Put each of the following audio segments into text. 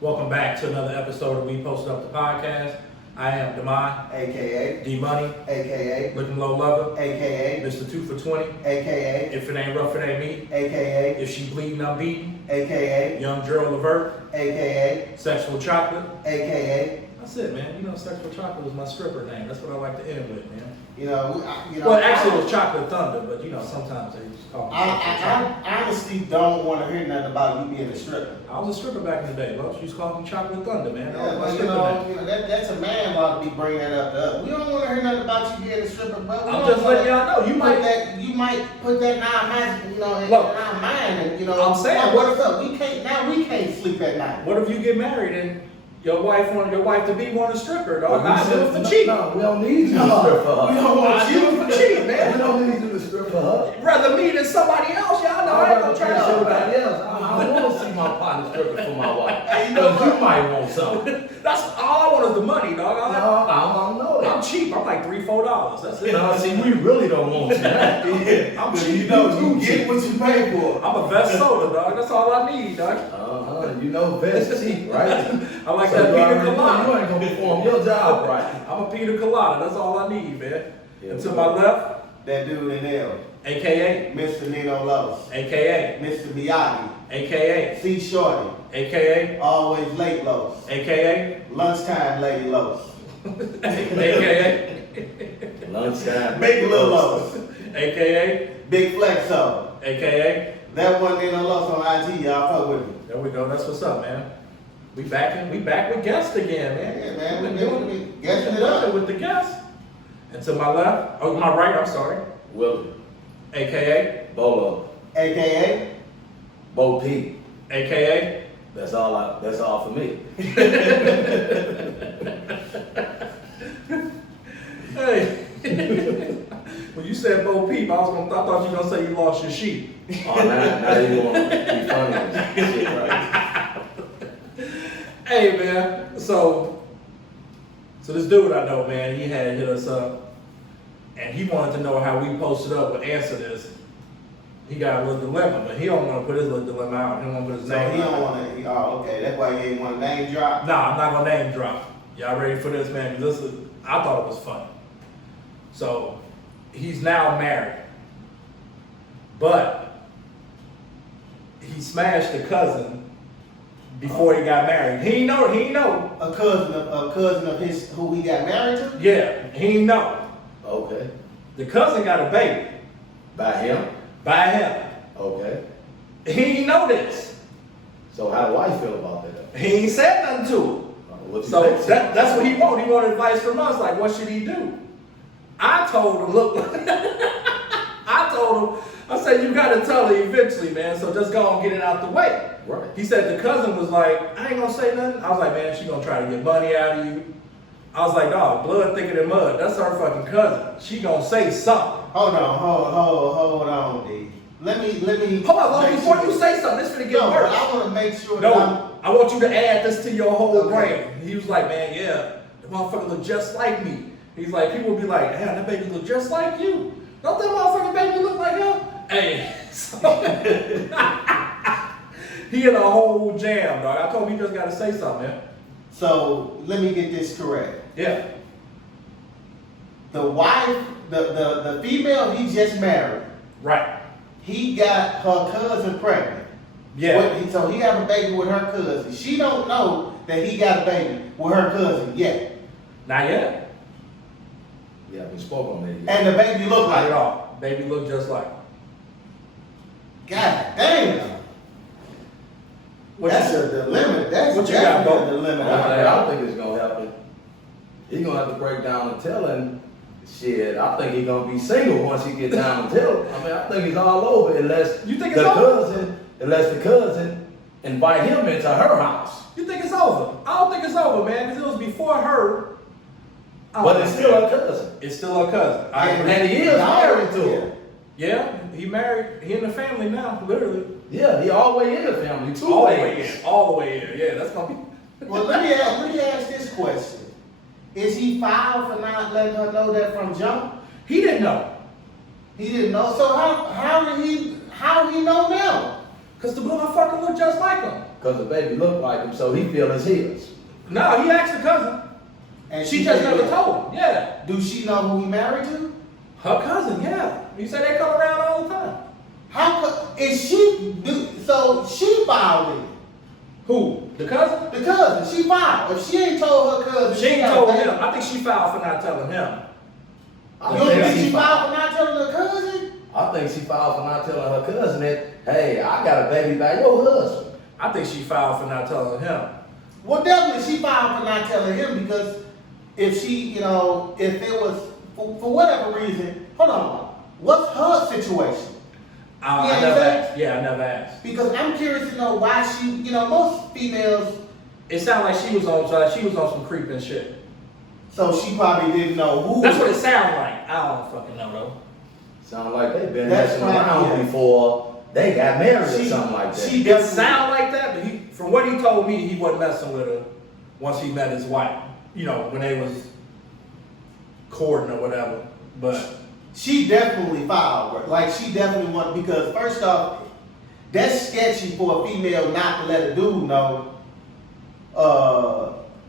Welcome back to another episode of We Posted Up the Podcast. I am Demai, AKA, D Money, AKA, Looking Low Lover, AKA, Mr. 2 for 20. AKA, If it ain't rough, it ain't me. AKA, If she bleeding, I'm beating. AKA, Young Gerald Levert, AKA, Sexual Chocolate. AKA. That's it, man. You know, Sexual Chocolate was my stripper name. That's what I like to end with, man. Well, Actually, it was Chocolate Thunder, but you know, sometimes they just call me Sexual Chocolate. I honestly don't want to hear nothing about you being a stripper. I was a stripper back in the day, bro. She used to call me Chocolate Thunder, man. That was Yeah, my but stripper name. that's a man ought to be bringing that up to us. We don't want to hear nothing about you being a stripper, bro. I'm just letting y'all know. You might put that in our mind, in Look, our mind, and I'm saying, now what what's up? We can't sleep at night. What if you get married and your wife to be want a stripper, dog? I do it for cheap. No, we don't need you to strip for her. We don't want I you do it for cheap, We man. don't need you to strip for her. Rather me than somebody else, y'all know. I ain't gonna try to show that. somebody else. I want to see my partner stripping for my wife. Hey, you know Because you what? might want something. That's all I want is the money, dog. No, I don't know I'm that. cheap. I'm like $3-4. That's it. No, see, we really don't want you. Yeah, I'm but cheap. you get what you pay for. I'm a vest soda, dog. That's all I need, dog. You know best cheap, right? I like So that you pina already know colada. You ain't going to perform your job right. I'm a pina colada. That's all I need, man. Yeah, and to we my know. left, That dude in there, AKA, Mr. Nino Loves, AKA, Mr. Miyagi, AKA, C Shorty, AKA, always late Loves, AKA, lunchtime lady Loves, AKA, Lunchtime. big little Loves, AKA, big Flexo. AKA. That one Nino Loves on IG, y'all fuck with me. There we go. That's what's up, man. We back with guests again, man. Yeah, man, We've we been been- doing we it. guessing We've it been up. doing with the guests. And to my left, my right, I'm sorry, Willie. AKA, Bolo. AKA, Bo P. AKA. That's all for me. Hey, when you said Bo Peep, I thought you were gonna say you lost your sheep. Oh, now you want to be funny and shit, right? Hey, man. So this dude I know, man, he had hit us up, and he wanted to know how we posted up would answer this. He got a little dilemma, but he don't want to put his little dilemma out. He don't want to put his so name he out. don't want to, okay, that's why he ain't want to name drop. Nah, I'm not gonna name drop. Y'all ready for this, man? 'Cause I thought it was funny. So he's now married, but he smashed the cousin before he got married. He ain't know. A cousin of his who he got married to? Yeah, he ain't know. Okay. The cousin got a baby By him? by him. Okay. He ain't know this. So how do I feel about that? He ain't said nothing to him. What you So think? that's what he wanted. He wanted advice from us. Like, what should he do? I told him, look, I said, you got to tell her eventually, man. So just go and get it out the way. Right. He said the cousin was like, I ain't gonna say nothing. I was like, man, she gonna try to get money out of you. I was like, dog, blood thicker than mud. That's her fucking cousin. She gonna say something. Hold on, D. Let me. Hold on, make before sure- you say something, this finna get No, but worse. I want to make sure that No, I want you to add this to your whole Okay. brain. He was like, man, yeah, the motherfucker look just like me. He's like, people will be like, damn, that baby look just like you. Don't that motherfucking baby look like him? Hey, so he in a whole jam, dog. I told him he just gotta say something, man. So let me get this correct. Yeah, The wife, the female he just married, right. he got her cousin pregnant. Yeah. So he have a baby with her cousin. She don't know that he got a baby with her cousin yet. Not yet. Yeah, we spoke on that. And the baby look Not at like, all. Baby look just like. God damn. What That's you- a dilemma. That's What you got, definitely Bo? a dilemma. I don't think it's gonna happen. He gonna have to break down and tell him. Shit, I think he gonna be single once he get down and tell him. I mean, I think it's all over unless You think the it's over? cousin invite him into her house. You think it's over? I don't think it's over, man, because it was before her. I But don't it's think still so. her cousin. It's still her cousin. I And- agree. And he is married to her. Yeah, he married. He in the family now, literally. Yeah, he all the way in the family, two All the way ways. in. All the way in. Yeah, that's gonna be. Well, let me ask this question. Is he foul for not letting her know that from jump? He didn't know, He didn't know. So how he know now? cause the motherfucker looked just like him. because the baby looked like him, so he feel it's his. No, he asked the cousin. And She just said never that. told him. Yeah. Do she know who he married to? Her cousin, yeah. He said they come around all the time. How could, is she, so she filed it. Who? The cousin? The cousin, she filed. If she ain't told her cousin. She ain't got told a baby- him. I think she filed for not telling him. You don't think she filed for not telling her cousin? I think she filed for not telling her cousin that, hey, I got a baby by your husband. I think she filed for not telling him. Well, definitely she filed for not telling him because if she, you know, if it was, for whatever reason, hold on, what's her situation? I Yeah, never exactly. asked. Yeah, I never asked. Because I'm curious to know why she, you know, most females, It sounded like she was on some creeping shit. so she probably didn't know who. That's what it sounded like. I don't fucking know though. Sound like they been That's messing right, around yeah. before they got married or She- something like that. she- It Definitely. sound like that, but from what he told me, he wasn't messing with her once he met his wife. You know, when they was courting or whatever. But She definitely filed, bro. Like she definitely wanted, because first off, that's sketchy for a female not to let a dude know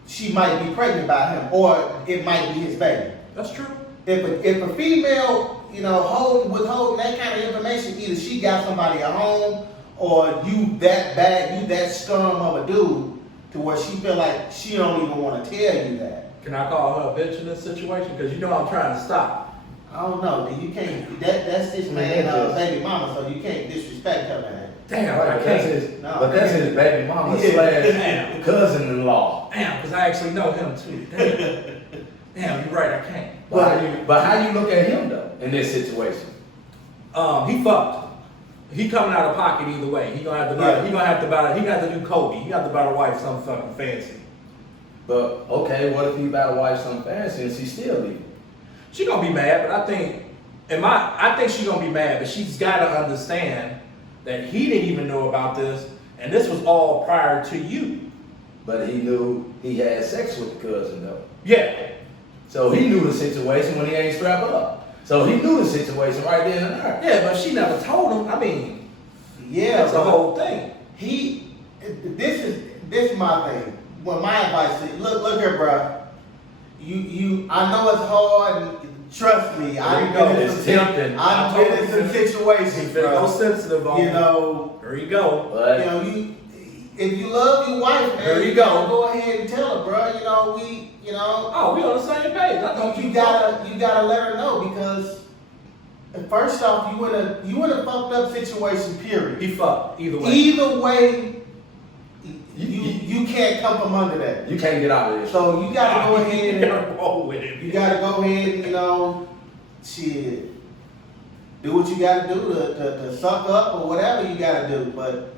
she might be pregnant by him or it might be his baby. that's true. If a female, you know, withholding that kind of information, either she got somebody at home or you that bad, you that scum of a dude to where she feel like she don't even want to tell you that. Can I call her a bitch in this situation? Because you know I'm trying to stop. I don't know. You can't. That's this man, baby mama. So you can't disrespect her, man. Damn, Right, I but that's can't. his, No, but that's yeah. his baby mama Yeah. slash Damn. cousin-in-law. Damn, because I actually know him too. Damn. Damn, you're right, I can't. But how you look at him though in this situation? He fucked. He coming out of pocket either way. He gonna have to buy. Yeah. He gonna have to buy. He got to do Kobe. He got to buy the wife something fucking fancy. But okay, what if he about to wife some fancy and she still leaving? She gonna be mad, but I think she's gonna be mad, but she's gotta understand that he didn't even know about this, and this was all prior to you. But he knew he had sex with the cousin though. Yeah. So he knew the situation when he ain't strapped up. So he knew the situation right then and there. Yeah, but she never told him. I mean, Yeah, that's the but whole thing. This is my thing. Well, my advice is look here, bro. I know it's hard. And trust me, I've There you been go. in It's some tempting. I've been in some He situations, finna go bro. sensitive on You me. know, There you go. But you know, if you love your wife, man, There you you go. gotta go ahead and tell her, bro. You know, Oh, we on the same page. I thought you gotta let her know because first off, you in a fucked up situation. Period. He fucked either way. Either way, you can't come from under that. you can't get out of this. So you gotta go ahead You and gotta roll with it. you gotta go ahead and shit, do what you gotta do to suck up or whatever you gotta do. But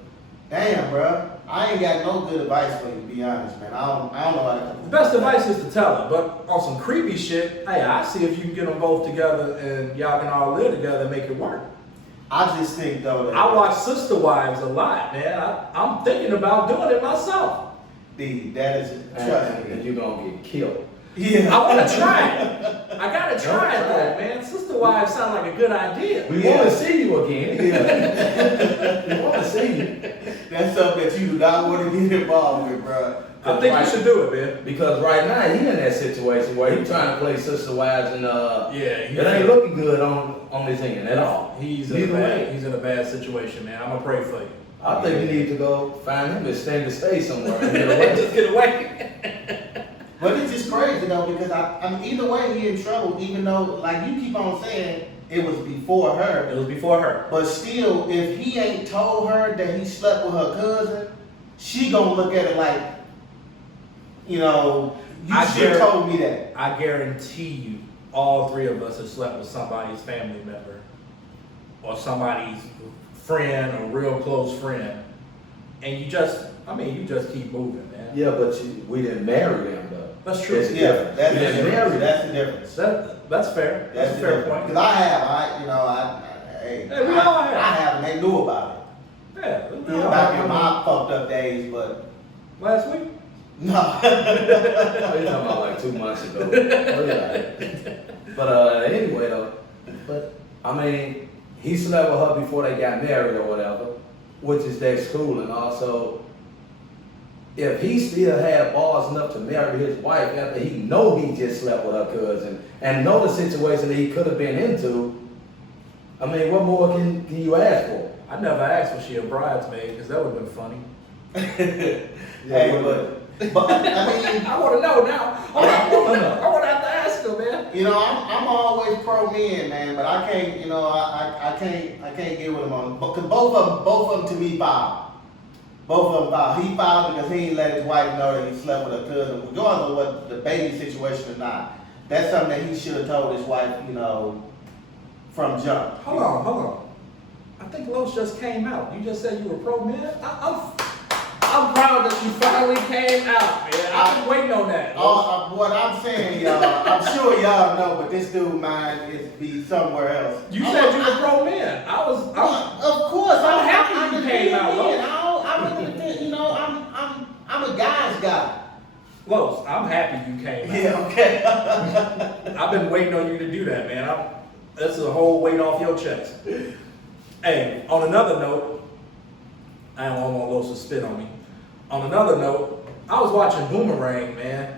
damn, bro, I ain't got no good advice for you. To be honest, man, I don't know how to. The best advice is to tell her, but on some creepy shit, hey, I see if you can get them both together and y'all can all live together and make it work. I just think though that I watch Sister Wives a lot, man. I'm thinking about doing it myself. that is trust And me. you're gonna get killed. Yeah, I want to try it. I gotta try it though, man. Sister Wives sound like a good idea. We Yeah. want to see you again. Yeah. We want to see you. That's something that you do not want to get involved with, bro. I think you should do it, man. Because right now he in that situation where he trying to play Sister Wives and Yeah, it ain't looking good on his end at all. He's in Either way. he's in a bad situation, man. I'm gonna pray for you. I think you need to go find him and extended stay somewhere and get away. Just get away. But it's just crazy though because I mean either way he in trouble even though like you keep on saying it was before her. It was before her. But still, if he ain't told her that he slept with her cousin, she gonna look at it like, you I should have guarantee- told me that. I guarantee you, all three of us have slept with somebody's family member or somebody's friend or real close friend. And you just keep moving, man. Yeah, but we didn't marry them though. That's true. It's Yeah, different. that's We the didn't difference. marry them. That's the difference. That's fair. That's a fair point. Because I have, hey, Hey, we all have. I have, and they knew about it. Yeah. Back in my fucked up days, but Last week? no. Oh, you're talking about like 2 months ago. Oh, yeah. But anyway though, but I mean, he slept with her before they got married or whatever, which is that's cool, and also if he still had balls enough to marry his wife after he know he just slept with her cousin and know the situation that he could have been into, I mean, what more can you ask for? I never asked was she a bridesmaid, because that would have been funny. Hey, but I mean, I want to know now. I want to have to ask her, man. you know, I'm always pro men, man, but I can't, you know, I can't get with him on, because both of them to me foul. Both of them foul. He fouled because he ain't let his wife know that he slept with her cousin, regardless of what the baby situation or not. That's something that he should have told his wife, you know, from jump. Hold on. I think Los just came out. You just said you were pro man. I'm proud that you finally came out, man. I've been waiting on that. What I'm saying, y'all, I'm sure y'all know, but this dude mine is be somewhere else. You said you were pro man. Of course, I'm happy you came out, I'm a guy's guy. Los, I'm happy you came out. Yeah, okay. I've been waiting on you to do that, man. That's a whole weight off your chest. Hey, on another note, I don't want Los to spit on me. On another note, I was watching Boomerang, man.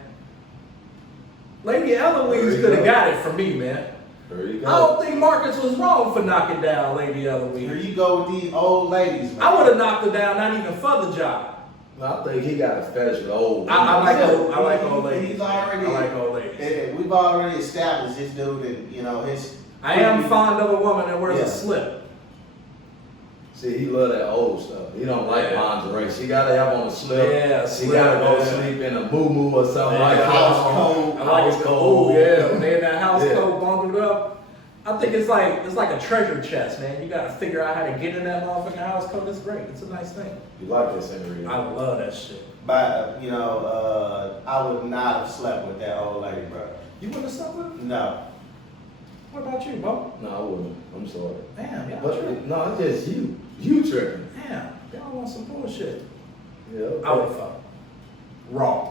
Lady Eloise could have got it from me, man. There you I don't think Marcus was wrong for knocking down Lady Here Eloise. you go with these old ladies, man. I would have knocked her down, not even for the job. I think he got a fetish with old. I like old ladies. He's already, I like old ladies. We've already established this dude, and you know his. I am fond of a woman that wears Yeah. a slip. See, he love that old stuff. He don't like Yeah. lingerie. She gotta have on a slip. Yeah, She slip, gotta go yeah. sleep in a moo or something Yeah, like that. house coat. I like House it. coat. Oh yeah, when they in that house Yeah. coat bundled up. I think it's like a treasure chest, man. You gotta figure out how to get in that motherfucking house coat. It's great. It's a nice thing. You like that scenery? I love that shit. But you know, I would not have slept with that old lady, bro. You wouldn't have slept with her? No. What about you, Bo? No, I wouldn't. I'm sorry. Damn, y'all But tripping. no, it's just you. You tripping. Damn, y'all want some bullshit. Yeah. Okay. I would have fucked. Raw.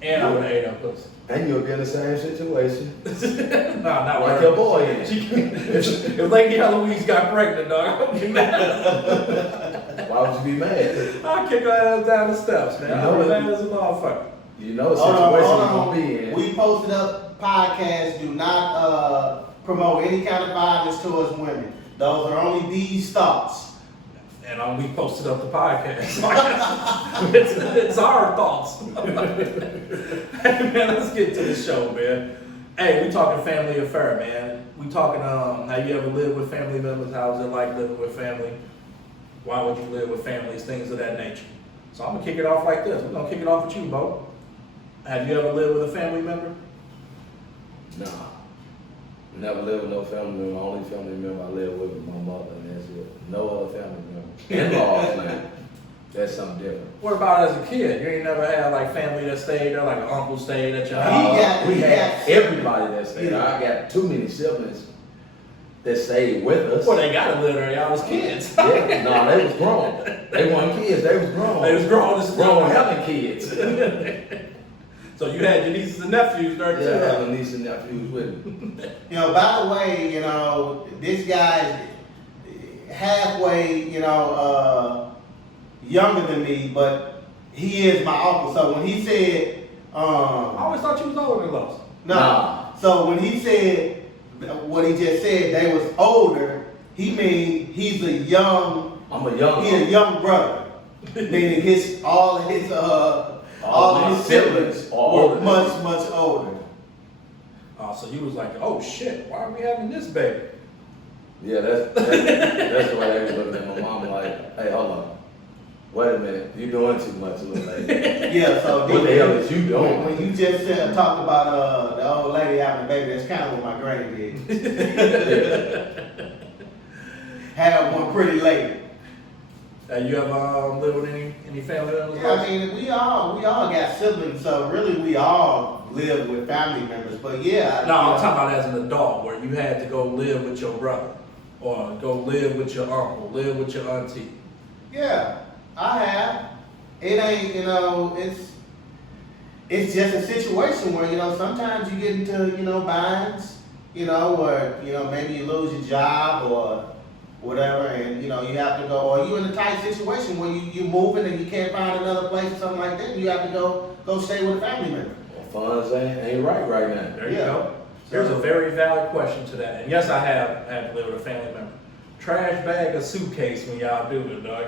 And I would have ate her pussy. And you'll be in the same situation. Nah, not Like with your her. boy is. If Lady Eloise got pregnant, dog, I would be mad. Why would you be mad? I'll kick her ass down the steps, man. You I know would it. mad as a motherfucker. You know the Hold situation you're on. gonna be in. We posted up podcasts. Do not promote any kind of violence towards women. Those are only these thoughts. And we posted up the podcast. it's our thoughts. Hey, man, let's get to the show, man. Hey, we talking family affair, man. We talking how you ever live with family members, how's it like living with family? Why would you live with families, things of that nature. So I'm gonna kick it off like this. We're gonna kick it off with you, Bo. Have you ever lived with a family member? Nah. Never lived with no family member. Only family member I live with is my mother, and that's it. No other family member. In-laws, man. That's something different. What about as a kid? You ain't never had like family that stayed there, like an uncle stayed at your house? We had everybody that stayed there. I got too many siblings that stayed with us. Well, they gotta live there. Y'all was kids. Yeah, no, they was grown. They weren't kids, they was grown. They was grown as Grown grown. having kids. So you had your nieces and nephews there Yeah, too. having nieces and nephews with me. You know, by the way, you know, this guy halfway, you know, younger than me, but he is my uncle. So when he said, I always thought you was older than Los. no. Nah. So when he said what he just said, they was older. He mean he's a young. I'm a young He a young brother. Meaning all of his siblings are older were than much older. So you was like, oh shit, why are we having this baby? Yeah, that's the way they was looking at my mom like, hey, hold on. Wait a minute, you doing too much, little lady. Yeah, so What the hell is you doing? when you just talked about the old lady having a baby, that's kind of what my granny did. Had one pretty late. Have you ever lived with any family members? Yeah, I mean, we all got siblings, so really we all live with family members. But yeah, No, I'm talking about as an adult, where you had to go live with your brother, or go live with your uncle, live with your auntie. Yeah, I have. It ain't, you know, it's just a situation where, you know, sometimes you get into, you know, binds, you know, or, you know, maybe you lose your job or whatever, and you know you have to go, or you in a tight situation where you're moving and you can't find another place or something like that, you have to go stay with a family member. Well, funds ain't right now. There you Yeah. go. Here's a very valid question to that. And yes, I have had to live with a family member. Trash bag or suitcase when y'all do it, dog.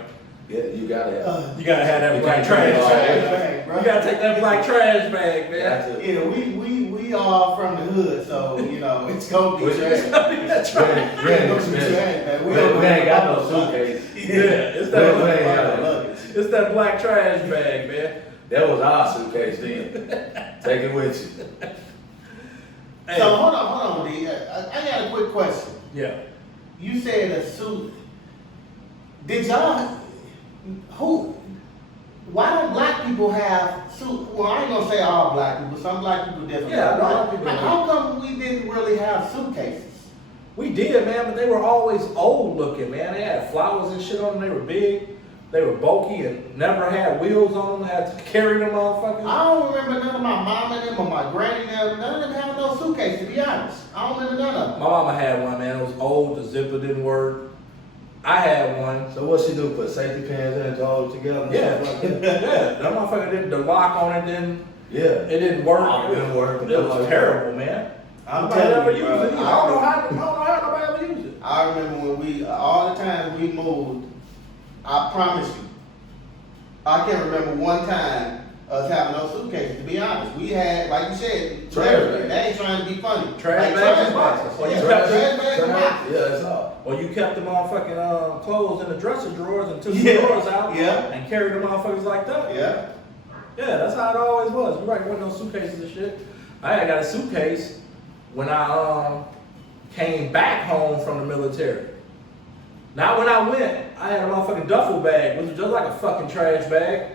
Yeah, you gotta have. You gotta have that You black can't trash do it all bag. Bag, bro. You gotta take that black trash bag, You man. have to. Yeah, we all from the hood, so you know it's gonna be Which- trash. It's gonna be that trash. We ain't It's gonna be expensive. trash, man. We don't ain't got know no suitcase. Yeah, it's We ain't that, got no luggage. it's that black trash bag, man. That was our suitcase then. Take it with you. Hey, So hold on, D. I got a quick question. yeah. You said a suit. Did y'all? Who? Why don't black people have suit? Well, I ain't gonna say all black people. Some black people different. Yeah, But a lot of people do. how come we didn't really have suitcases? We did, man, but they were always old looking, man. They had flowers and shit on them. They were big. They were bulky and never had wheels on them. Had to carry them motherfuckers. I don't remember none of my mom and them or my granny and them. None of them having no suitcase. To be honest, I don't remember none of them. My mama had one, man. It was old. The zipper didn't work. I had one. So what she do? Put safety pins in to hold it together? and Yeah, stuff like that? yeah. That motherfucker didn't. The lock on it didn't. Yeah. It didn't work. Oh, it didn't work. It was terrible, man. I'm Nobody ever telling you, used bro. it. I don't know how nobody ever used it. I remember when we, all the times we moved, I promise you, I can't remember one time us having no suitcases, to be honest. We had, like you said, Trash everything. bag. They ain't trying to be funny. Trash Like bags and boxes. bags. Well, you Yeah, kept trash bags and boxes. Yeah, that's all. Or you kept the motherfucking clothes in the dresser drawers and took Yeah, the drawers out yeah. and carried the motherfuckers like that. Yeah. Yeah, that's how it always was. You're right, wasn't no suitcases and shit. I had got a suitcase when I came back home from the military. Not when I went. I had a motherfucking duffel bag, which was just like a fucking trash bag.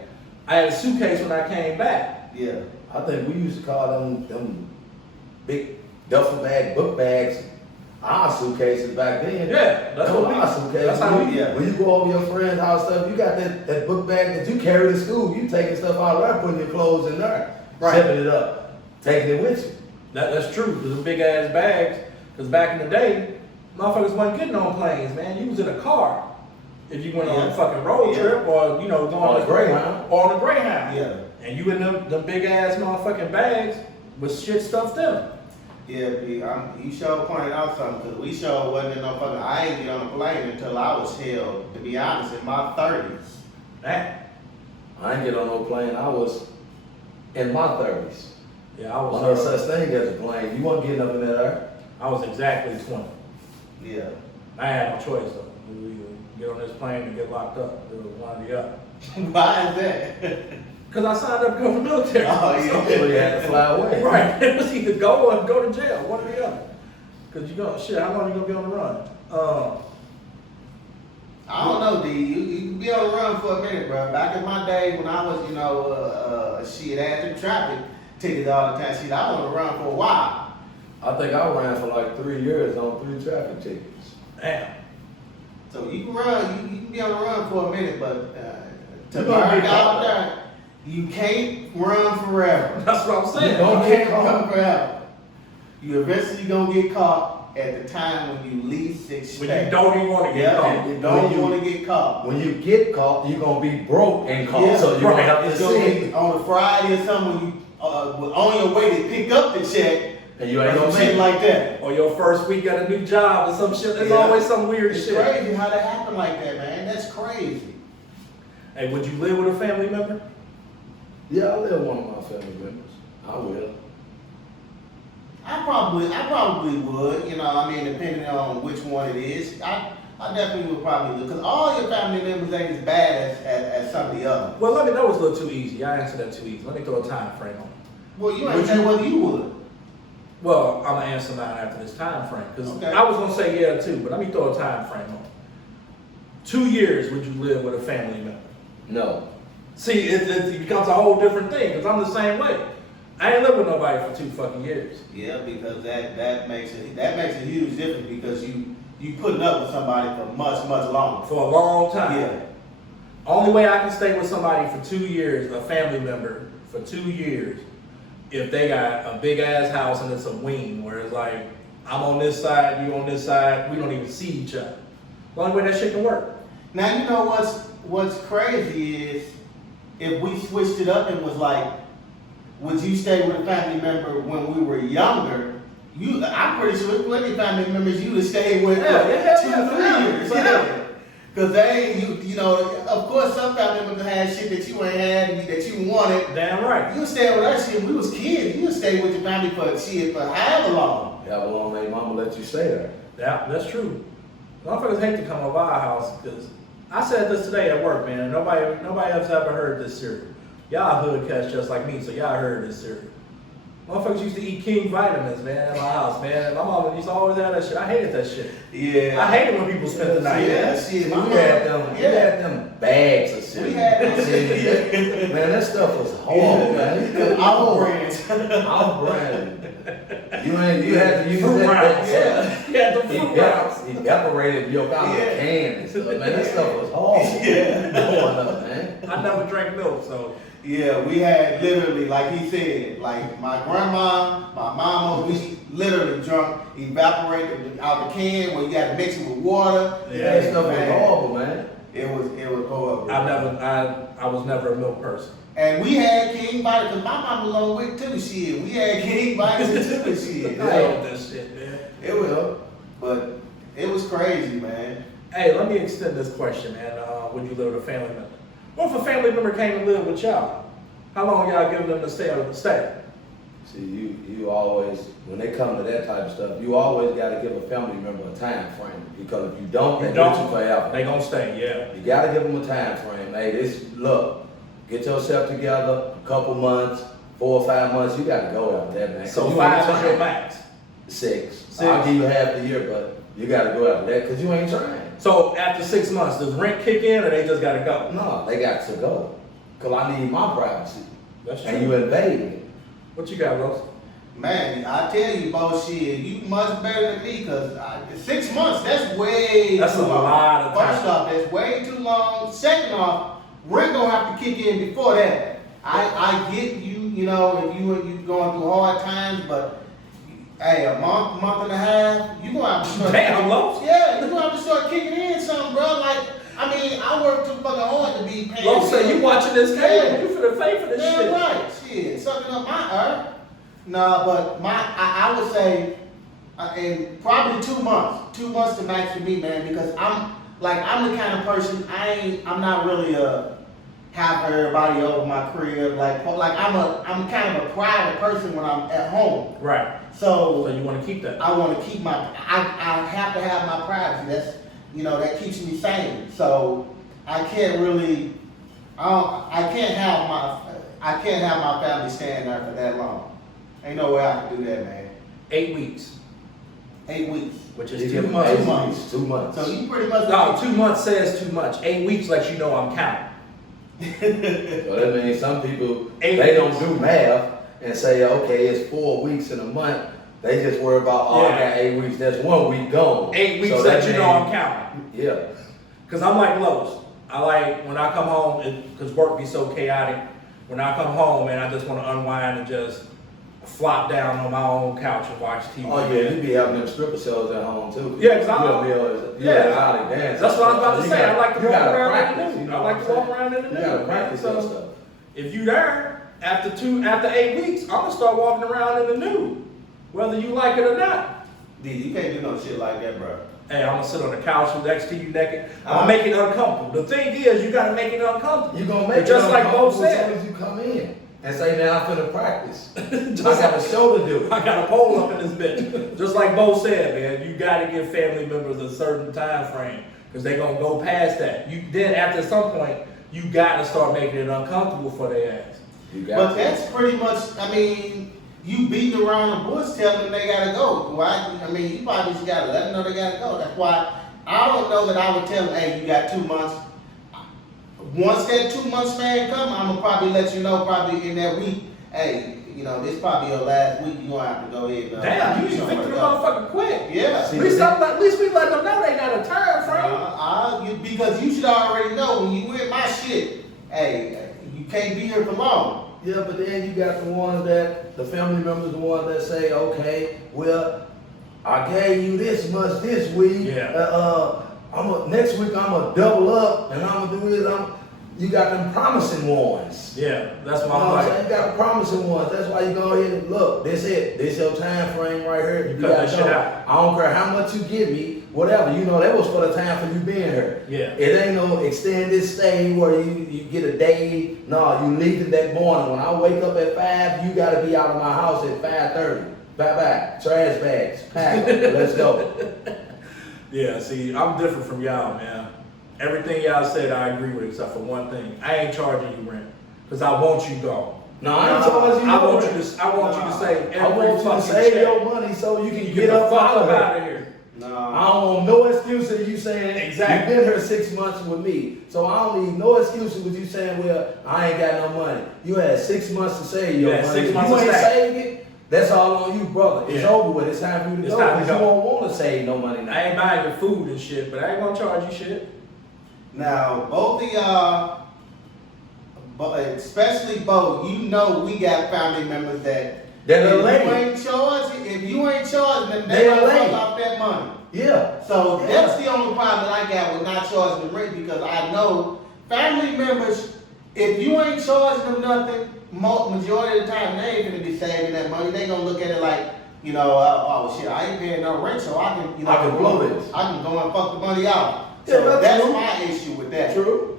I had a suitcase when I came back. Yeah. I think we used to call them big duffel bag, book bags, our suitcases back then. Yeah, that's what we. our suitcases. That's how when, we. yeah. when you go over your friend's house stuff, you got that book bag that you carry to school. You taking stuff out of there, putting your clothes in there, Right. zipping it up, taking it with you. That's true. Cause them big ass bags. Cause back in the day, motherfuckers wasn't getting on planes, man. You was in a car. If you went on a Yeah. fucking road Yeah. trip or you know going On on a Greyhound. or on a Greyhound. Yeah. And you in them big ass motherfucking bags with shit stuffed in them. Yeah, B, you sure pointed out something, because we sure wasn't in no fucking, I ain't get on a plane until I was held, to be honest, in my 30s. Man. I ain't get on no plane. I was in my 30s. Yeah, I Wasn't no was. such thing as a plane. You wasn't getting up in that air. I was exactly 20. Yeah. I had no choice though. We either get on this plane and get locked up. It was one or the other. Why is that? Cause I signed up to go to the military. Oh, yeah. So you had to fly away. Right. It was either go or go to jail, one or the other. Cause you know, shit, how long you gonna be on the run? I don't know, D. You can be on the run for a minute, bro. Back in my day when I was, you know, shit, after traffic tickets all the time, shit, I was on the run for a while. I think I ran for like 3 years on 3 traffic tickets. Damn. So you can run, you can be on the run for a minute, but to You gonna burn get out caught. there, you can't run forever. That's what I'm saying. You don't You get can't run forever. You eventually gonna get caught at the time when you least expect. When you don't even want to get Yeah, caught. and you don't When you- want to get caught. When you get caught, you're gonna be broke and caught. Yeah, so you're right. gonna have to It's gonna see be on a Friday or something when you on your way to pick up the check. and you Or ain't some gonna shit make it. like that. Or your first week at a new job or some shit. There's Yeah. always some weird It's shit. crazy how that happened like that, man. That's crazy. Hey, would you live with a family member? Yeah, I live with one of my family members. I will. I probably would, you know, I mean, depending on which one it is. I definitely would probably look, because all your family members ain't as bad as some of the others. Well, that was a little too easy. I answered that too easy. Let me throw a time frame on it. Well, you Would ain't say you- whether you would. Well, I'm gonna answer mine after this time frame because Okay. I was gonna say yeah too, but let me throw a time frame on it. 2 years would you live with a family member? No. See, it becomes a whole different thing because I'm the same way. I ain't lived with nobody for 2 fucking years. Yeah, because that makes a huge difference because you putting up with somebody for much longer. For a long time. Yeah. Only way I can stay with somebody for 2 years, a family member, for 2 years, if they got a big ass house and it's a wing where it's like, I'm on this side, you on this side, we don't even see each other. The only way that shit can work. Now you know what's crazy is if we switched it up and was like, would you stay with a family member when we were younger? I'm pretty sure there's plenty of family members you would stay with for 2 to 3 years. Yeah. Cause they ain't you know, of course some family members had shit that you ain't had and that you wanted. Damn right. You would stay with us shit. We was kids. You would stay with your family for shit for however long. How long they mama let you stay there? Yeah, that's true. Motherfuckers hate to come over our house because I said this today at work, man. And nobody else ever heard this cereal. Y'all hood cats just like me, so y'all heard this cereal. Motherfuckers used to eat King vitamins, man, in my house, man. My mama used to always have that shit. I hated that shit. Yeah. I hated when people spent the night. Yeah, shit. We My mom- had them bags of cereal. We had Man, that stuff was horrible, man. our brand. Our brand. You had to use Fruit that. rounds. Yeah, the fruit rounds. Evaporated milk out of a Yeah. can and stuff. Man, that stuff was horrible. Yeah. Growing up, man. I never drank milk, so. Yeah, we had literally, like he said, like my grandma, my mama, we literally drunk, evaporated out the can where you got to mix it with water. Yeah, that stuff was Man, horrible, man. It was horrible. I was never a milk person. And we had King Vitamins, because my mama along with too, shit. We had King Vitamins too, shit. I hated that shit, man. It was, but it was crazy, man. Hey, let me extend this question, man. Would you live with a family member? What if a family member came to live with y'all? How long y'all giving them to stay? See, you always, when they come to that type of stuff, you always got to give a family member a time frame. Because if you don't, they get you forever. They gonna stay, yeah. You got to give them a time frame. Hey, look, get yourself together, a couple months, 4 or 5 months, you got to go after that, man. So 'Cause you 5 ain't is your trying. max. 6. I'll give you half the year, but you got to go after that because you ain't trying. So after 6 months, does rent kick in or they just gotta go? No, they got to go. Because I need my privacy. That's true. And you invade me. What you got, Rose? Man, I tell you, bullshit, you much better than me, because 6 months, that's way That's too a long. lot of time. First off, that's way too long. Second off, rent gonna have to kick in before that. I get you know, if you going through hard times, but hey, a month and a half, you gonna have to start. Damn, Los. Yeah, you gonna have to start kicking in something, bro. Like, I mean, I work too fucking hard to be paying. Los say you watching this Yeah. cable, you finna pay for this Yeah, shit. right. Shit, sucking up my earth. Nah, but I would say, in probably 2 months. 2 months to max for me, man, because I'm the kind of person, I'm not really have everybody over my crib. Like I'm kind of a private person when I'm at home. Right. So So you wanna keep that? I want to keep I have to have my privacy. That's, that keeps me sane. So I can't really, I can't have my family staying there for that long. Ain't no way I can do that, man. 8 weeks, 8 weeks. which You is give 2 them months. 8 months. weeks, 2 months. So you pretty much. No, 2 months says too much. 8 weeks lets you know I'm counting. So that means some people, 8 they don't weeks. do math and say, okay, it's 4 weeks in a month. They just worry about, I Yeah. got 8 weeks, that's 1 week gone. 8 weeks So let that you know I'm means- counting. Yeah. Cause I'm like Los. I like when I come home, cause work be so chaotic. When I come home, man, I just want to unwind and just flop down on my own couch and watch TV. Oh yeah, you be having them stripper shows at home too. Yeah, 'cause you're out and dance. That's what I was about to You say. I gotta- like to you walk gotta around in practice, the you nude. know I what like I'm to walk saying? around in the You nude. gotta man. practice So that stuff. if you there after 8 weeks, I'm gonna start walking around in the nude, whether you like it or not. D, you can't do no shit like that, bro. Hey, I'm gonna sit on the couch next to you naked. I'm gonna make it uncomfortable. The thing is, you gotta make it uncomfortable. You gonna But make just it like Bo uncomfortable as said. soon as you come in and say, man, I'm finna practice. Just I got a show to do. I got a poll up in this bitch. Just like Bo said, man, you gotta give family members a certain time frame because they gonna go past that. Then after some point, you gotta start making it uncomfortable for their ass. You got But to. that's pretty much, I mean, you beating around the bush telling them they gotta go. Why? I mean, you probably just gotta let them know they gotta go. That's why I don't know that I would tell them, hey, you got 2 months. Once that 2 months span come, I'm gonna probably let you know probably in that week, hey, this probably your last week, you gonna have to go ahead and Damn, you somewhere evicted the to go. motherfucker quick. Yeah. See, At least we let them know they got a time frame. Because you should already know when you with my shit, hey, you can't be here for long. Yeah, but then you got the ones the family members, the ones that say, okay, well, I gave you this much this week. Yeah. next week I'm gonna double up and I'm gonna do this. You got them promising ones. Yeah, that's You why know I'm what I'm like, saying? You got the promising ones. That's why you go ahead and look. This it. This your time frame right here. You cut gotta that shit go. out. I don't care how much you give me, whatever. You know, that was for the time for you being here. Yeah. It ain't no extended stay where you get a day. No, you leave it that morning. When I wake up at 5, you gotta be out of my house at 5:30. Bye-bye. Trash bags. Pack them. Let's go. yeah, see, I'm different from y'all, man. Everything y'all said, I agree with, except for one thing. I ain't charging you rent, because I want you gone. No, I ain't charging you. I want you to save I every want you to fucking save check. your money so you can You get the up fuck out of out here. of here. No. I don't want no excuse of you saying Exactly. you've been here 6 months with me. So I don't need no excuses with you saying, well, I ain't got no money. You had 6 months to save You your had money. 6 If months you to ain't save. saved it, that's all on you, brother. It's Yeah. over with. It's time for you to It's go time to because you go. won't want to save no money now. I ain't buying your food and shit, but I ain't gonna charge you shit. Now, both of y'all, especially both, you know we got family members that They're if you late. ain't charging, then they They're gonna late. fuck off that money. Yeah. So Yeah. that's the only problem that I got with not charging the rent, because I know family members, if you ain't charging them nothing, majority of the time they ain't gonna be saving that money. They gonna look at it like, you know, oh shit, I ain't paying no rent, so I can, you know, I can blow this. I can go and fuck the money out. Yeah, So that's that's true. my issue with that. True.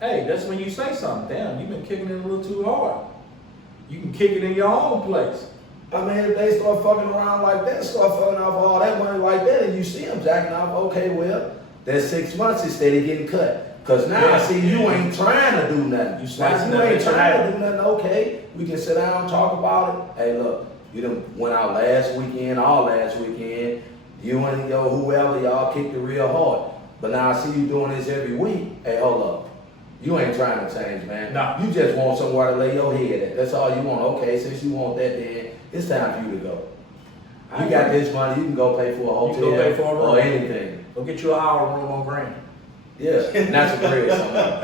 Hey, that's when you say something. Damn, you've been kicking it a little too hard. You can kick it in your own place. I mean, if they start fucking around like that, start fucking off all that money like that, and you see them jacking off, okay, well, that 6 months instead of getting cut. Because now I Yeah. see you ain't trying to do nothing. You slicing you that ain't bitch in trying half. to do nothing, okay, we can sit down and talk about it. Hey, look, you done went out last weekend, all last weekend, you and yo whoever, y'all kicked it real hard. But now I see you doing this every week. Hey, hold up. You ain't trying to change, man. No. You just want somewhere to lay your head at. That's all you want. Okay, since you want that, then it's time for you to go. I You got agree. this money, you can go pay for a You hotel can go pay for a room. or anything. Go get you an hour room on Grand. Yeah, natural bread somewhere.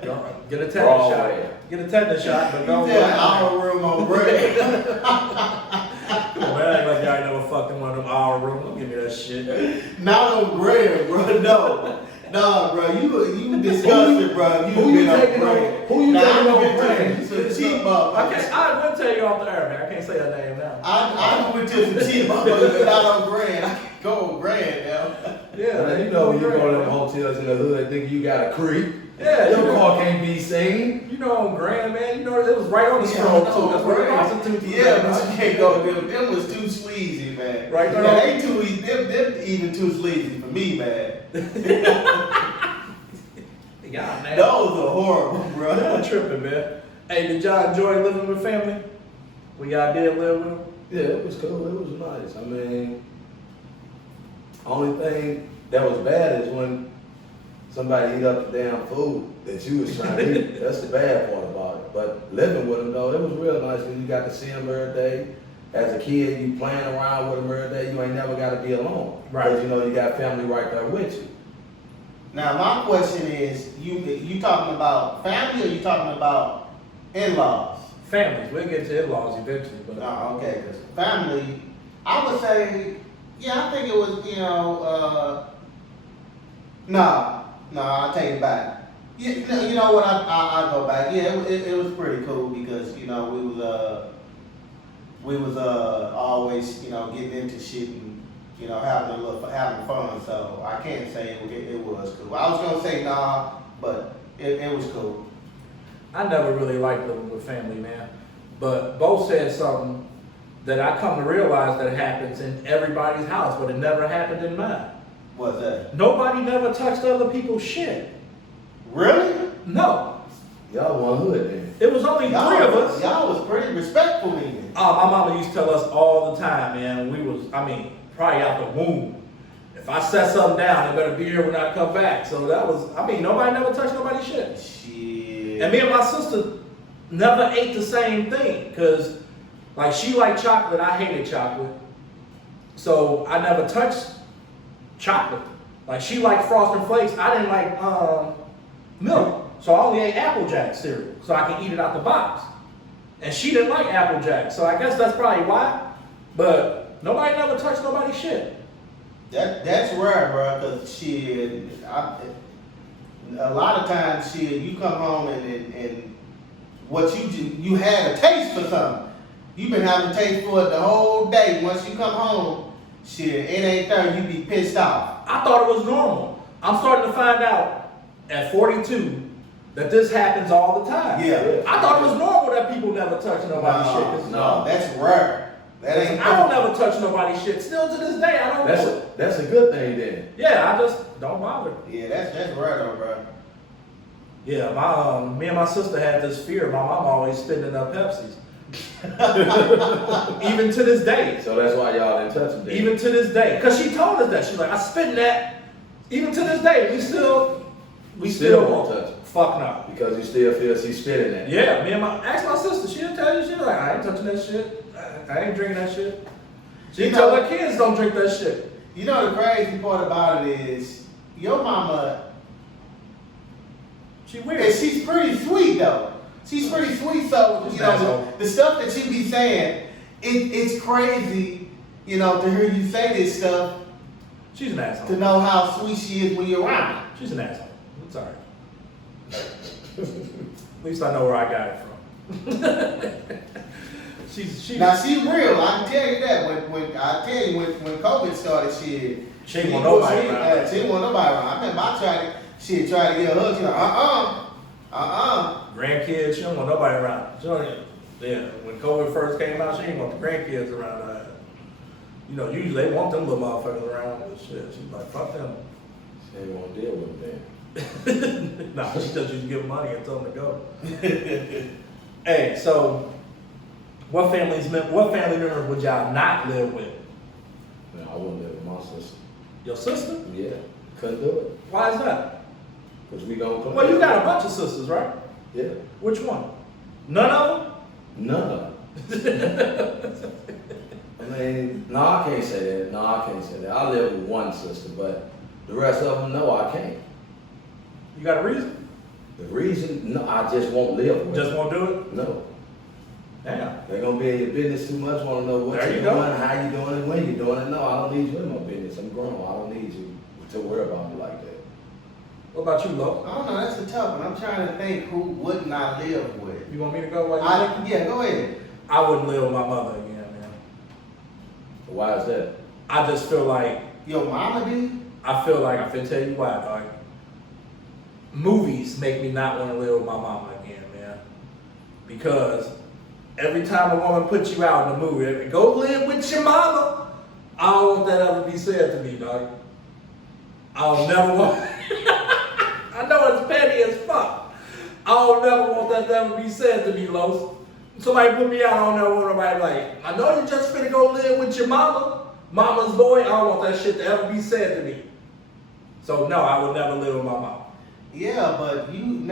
Yeah, go- get a tetanus shot. Broadway. Get a tetanus shot, but You don't said our room on bread. Come on, man, act like y'all ain't never fucked in one of them hour rooms. Don't give me that shit. Not on bread, bro. No. Nah, bro, you disgusted, bro. Who you been on taking bread. on? Who you Nah, taking I on been bread? to some cheap motherfuckers. I will tell you off the air, man. I can't say her name now. I went to some cheap motherfuckers, but not on bread. I can go on bread now. Yeah, Now, you know when you go to them hotels in the hood, think you got a creep. Yeah, you Your know, car can't be seen. you know on Grand, man. You know it was right on the stroke too. That's where the prostitutes was Yeah, at, but right? you can't go. Them was too sleazy, man. Right there. Yeah, they too easy. Them even too sleazy for me, man. Y'all, man. Those are horrible, bro. Y'all tripping, man. Hey, did y'all enjoy living with family? When y'all did live with them? Yeah, it was cool. It was nice. I mean, only thing that was bad is when somebody eat up the damn food that you was trying to eat. That's the bad part about it. But living with them though, it was real nice because you got to see them every day. As a kid, you playing around with them every day. You ain't never got to be alone. Right. Because you know you got family right there with you. Now my question is, you talking about family or you talking about in-laws? Families. We'll get to in-laws eventually, but No, okay, 'cause family, I would say, yeah, I think it was, I'll take it back. You know what, I go back. Yeah, it was pretty cool because, you know, we was always, getting into shit and, having fun. So I can't say it was cool. I was gonna say nah, but it was cool. I never really liked living with family, man. But Bo said something that I come to realize that happens in everybody's house, but it never happened in mine. What's that? Nobody never touched other people's shit. Really? No. Y'all one hood then. It was only three of us. Y'all was pretty respectful even. My mama used to tell us all the time, man, probably out the womb. If I set something down, it better be here when I come back. So that was, nobody never touched nobody's shit. Shit. And me and my sister never ate the same thing, because like she liked chocolate, I hated chocolate. So I never touched chocolate. Like she liked Frosted Flakes, I didn't like milk. So I only ate Applejack cereal, so I can eat it out the box. And she didn't like Applejack, so I guess that's probably why. But nobody never touched nobody's shit. That's rare, bro. Cause a lot of times, you come home and what you had a taste for something. You've been having a taste for it the whole day. Once you come home, it ain't there. You be pissed off. I thought it was normal. I'm starting to find out at 42 that this happens all the time. Yeah. I thought it was normal that people never touch nobody's shit. No, that's rare. That ain't. I don't never touch nobody's shit. Still to this day, I don't. That's a good thing then. Yeah, I just don't bother. Yeah, that's rare though, bro. Yeah, me and my sister had this fear. My mom always spitting in her Pepsis. Even to this day. So that's why y'all didn't touch it then. Even to this day. Because she told us that. She's like, I spit in that. Even to this day, we still won't touch it. Fuck no. Because you still feel she spit in that. Yeah, ask my sister, she'll tell you, she's like, I ain't touching that shit. I ain't drinking that shit. She tell her kids don't drink that shit. You know the crazy part about it is, your mama, She weird. and she's pretty sweet though. She's pretty sweet, so, you know, the stuff that she be saying, it's crazy, you know, to hear you say this stuff, She's an to asshole. know how sweet she is when you're around her. She's an asshole. It's alright. At least I know where I got it from. She's Now she real, I can tell you that. When COVID started, she ain't want nobody around. She didn't want nobody around. I remember I tried to get a hug. She like, grandkids, she don't want nobody around. Yeah, when COVID first came out, she didn't want the grandkids around her. You know, usually they want them little motherfuckers around, but shit, she's like, fuck them. She ain't gonna deal with them then. Nah, she just used to give them money and tell them to go. Hey, so what family member would y'all not live with? No, I wouldn't live with my sister. Your sister? Yeah, couldn't do it. Why is that? Because we gonna play. Well, you got a bunch of sisters, right? Yeah. Which one? None of them? None of them. I mean, no, I can't say that. No, I can't say that. I live with one sister, but the rest of them, no, I can't. You got a reason? The reason, no, I just won't live with Just them. won't do it? No. Damn. They're gonna be in your business too much, wanna know what There you're you go. doing, how you doing it, when you're doing it. No, I don't need you in my business. I'm grown. I don't need you to worry about me like that. What about you, Lo? I don't know, that's a tough one. I'm trying to think who wouldn't I live with. You want me to go while you think? Yeah, go ahead. I wouldn't live with my mother again, man. Why is that? I just feel like, Your mama did? I'm finna tell you why, dog. Movies make me not want to live with my mama again, man. Because every time a woman puts you out in a movie, go live with your mama. I don't want that ever be said to me, dog. I'll never want. I know it's petty as fuck. I don't never want that to ever be said to me, Los. Somebody put me out, I don't never want nobody like, I know you just finna go live with your mama, mama's boy. I don't want that shit to ever be said to me. So no, I would never live with my mama. Yeah, but you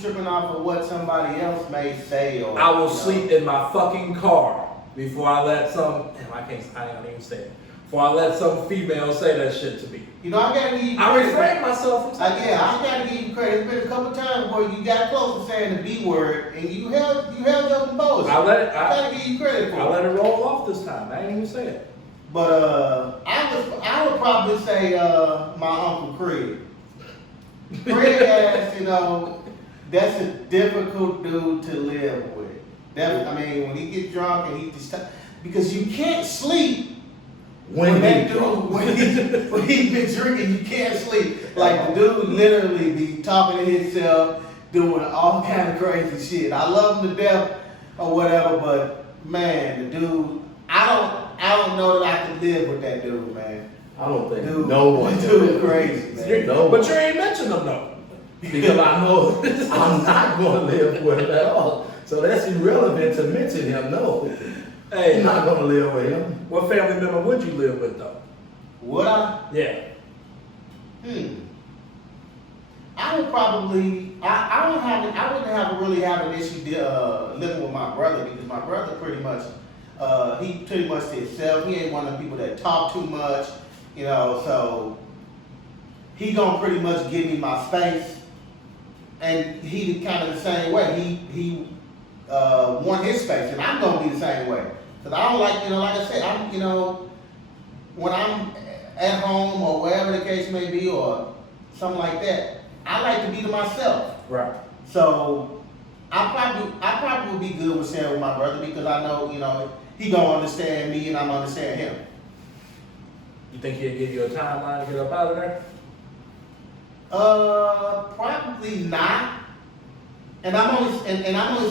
tripping off of what somebody else may say or I will you know. sleep in my fucking car before I let some, damn, I don't even say it. Before I let some female say that shit to me. You know, I gotta give you I credit. refrain myself from saying Yeah, I gotta give you credit. It's been a couple times where you got close to saying the B word and you held your composure. I gotta give you credit for it. let it roll off this time. I ain't even say it. But I would probably say my Uncle Craig. Craig ass, you know, that's a difficult dude to live with. I mean, when he gets drunk and he just because you can't sleep When that he dude drunk. when he been drinking, you can't sleep. Like the dude literally be talking to himself, doing all kind of crazy shit. I love him to death or whatever, but man, the dude, I don't know that I could live with that dude, man. I don't think Dude, no one this can dude live with crazy, me. man. No But one. you ain't mentioned them though. Because I know I'm not going to live with him at all. So that's irrelevant to mention him. No, Hey, I'm not going to live with him. what family member would you live with though? Would I? Yeah. I would probably, I wouldn't really have an issue living with my brother because my brother pretty much to himself. He ain't one of the people that talk too much, you know, so he gonna pretty much give me my space. And he kind of the same way. He want his space, and I'm gonna be the same way. Cause I don't like, you know, like I said, when I'm at home or wherever the case may be or something like that. I like to be to myself. Right. So I probably would be good with sharing with my brother because I know, he gonna understand me and I'm gonna understand him. You think he'll give you a timeline to get up out of there? Probably not. And I'm only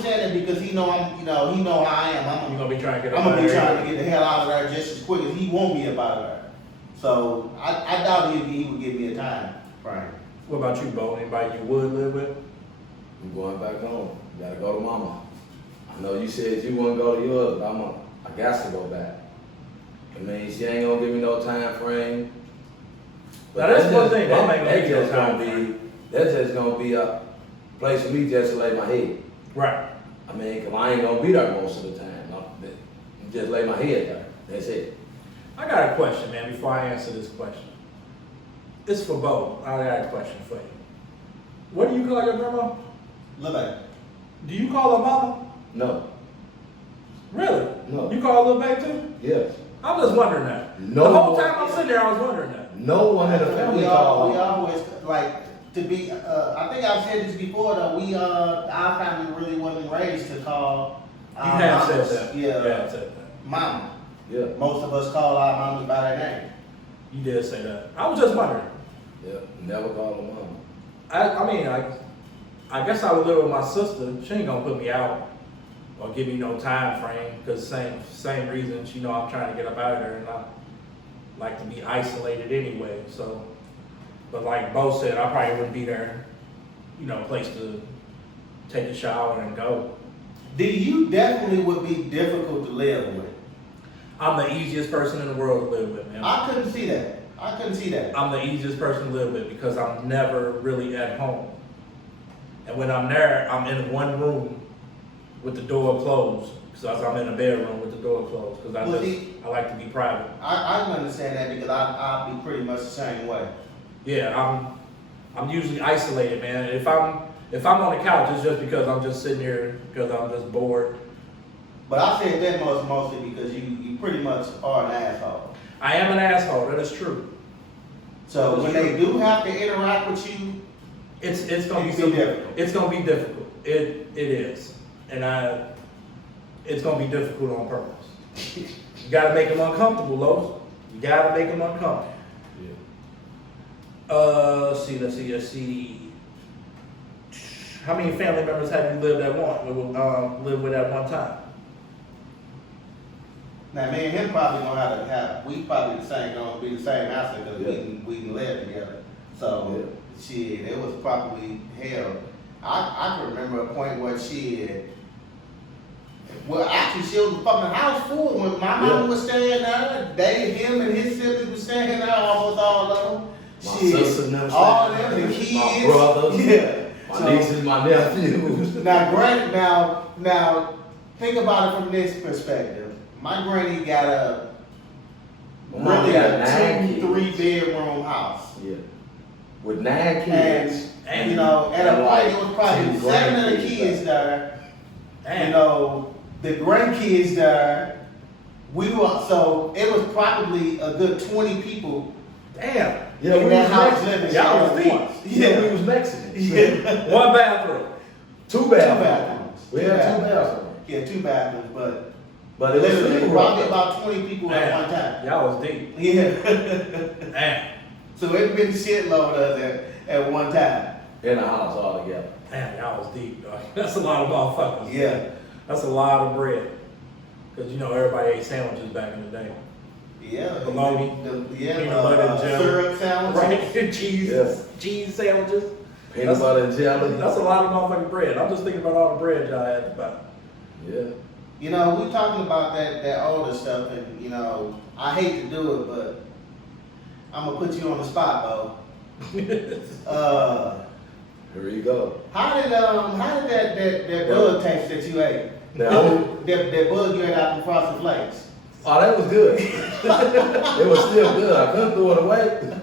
saying that because he know I'm, he know how I am. You gonna be trying to get up I'm out gonna of be there? trying to get the hell out of there just as quick as he want me up out of there. So I doubt he would give me a time frame. What about you, Bo? Anybody you would live with? I'm going back home. Gotta go to mama. I know you said you wouldn't go to yours, but I got to go back. I mean, she ain't gonna give me no time frame. Now, that's one thing, Mama ain't gonna That's give you no just time gonna frame. be, that's just gonna be a place for me just to lay my head. Right. I mean, 'cause I ain't gonna be there most of the time. Just lay my head there. That's it. I got a question, man, before I answer this question. It's for Bo. I got a question for you. What do you call your grandma? Look back. Do you call her mama? No. Really? No. You call her little babe too? Yes. I'm just wondering that. No. The whole time I'm sitting there, I was wondering that. No one in the family We called her. always like to be. I think I've said this before though. Our family really wasn't raised to call. You have said that. Yeah. You have said that. Mama. Yeah. Most of us call our mamas by their name. You did say that. I was just wondering. Yeah. Never called her mom. I mean, I guess I would live with my sister. She ain't gonna put me out or give me no time frame because same reason. She know I'm trying to get up out of there and I like to be isolated anyway. So, but like Bo said, I probably wouldn't be there. Place to take a shower and go. You definitely would be difficult to live with. I'm the easiest person in the world to live with, man. I couldn't see that. I'm the easiest person to live with because I'm never really at home. And when I'm there, I'm in one room with the door closed. So I'm in a bedroom with the door closed because I like to be private. I can understand that because I'd be pretty much the same way. Yeah, I'm usually isolated, man. If I'm on the couch, it's just because I'm just sitting here because I'm just bored. But I said that mostly because you pretty much are an asshole. I am an asshole. That is true. So That is when true. they do have to interact with you, It's gonna be It's gonna be difficult. It's gonna be difficult. It is, and it's gonna be difficult on purpose. You gotta make them uncomfortable, Lowe's. You gotta make them uncomfortable. Yeah. Let's see. How many family members have you lived with at one time? now me and him probably gonna have we probably gonna be the same answer because Yeah. we can live together. So shit, it was probably hell. I can remember a point where well, actually, she was the fucking house full when my mama was staying there. Him and his siblings were staying there, almost all of them. My Shit, sister and them all staying them, the there. kids, My brothers. yeah. My So, nieces, my nephews. now, now, think about it from this perspective. My granny got a My mom really got a 9 kids. 3-bedroom house. Yeah. With 9 kids. And at a point, it was probably 10 7 of the grandkids kids there. Damn. The grandkids there. So it was probably a good 20 people Damn. Yeah, in we that was house Mexican. living Y'all was together deep. once. Yeah, we was Mexicans. Yeah. One bathroom. 2 Two bathrooms. bathrooms. We had 2 bathrooms. Yeah, 2 bathrooms, but But it was literally still probably rough. about 20 people at one time. Y'all was deep. Yeah. Damn. So it's been shitload of us at one time. In the house all together. Damn, y'all was deep, dog. That's a lot of motherfuckers. Yeah. That's a lot of bread. Because everybody ate sandwiches back in the day. Yeah. Bologna, peanut butter and jelly. Syrup sandwiches. Right? Cheese. Yes. Cheese sandwiches. Peanut butter and jelly. That's a lot of motherfucking bread. I'm just thinking about all the bread y'all had about. Yeah. We're talking about that older stuff, and I hate to do it, but I'm gonna put you on the spot, Bo. Here you go. How did that bug taste that you ate? Now, That bug you ate out from Frosted Flakes. oh, that was good. It was still good. I couldn't throw it away.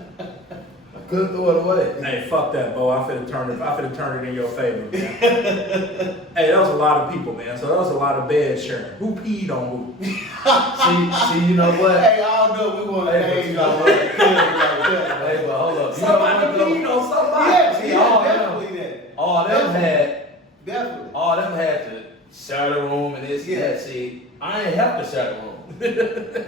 Couldn't throw it away. Hey, fuck that, Bo. I finna turn it in your favor, man. Hey, that was a lot of people, man. So that was a lot of bed sharing. Who peed on who? See, you know what? Hey, I don't know if we want to Hey, but name you y'all know like what? that. Hey, but hold up. You Somebody know what, peed though? on somebody. Yeah, See, yeah, all definitely that. All them had, Definitely. all them had to share the room and this, Yeah. that. See, I ain't have to share the room.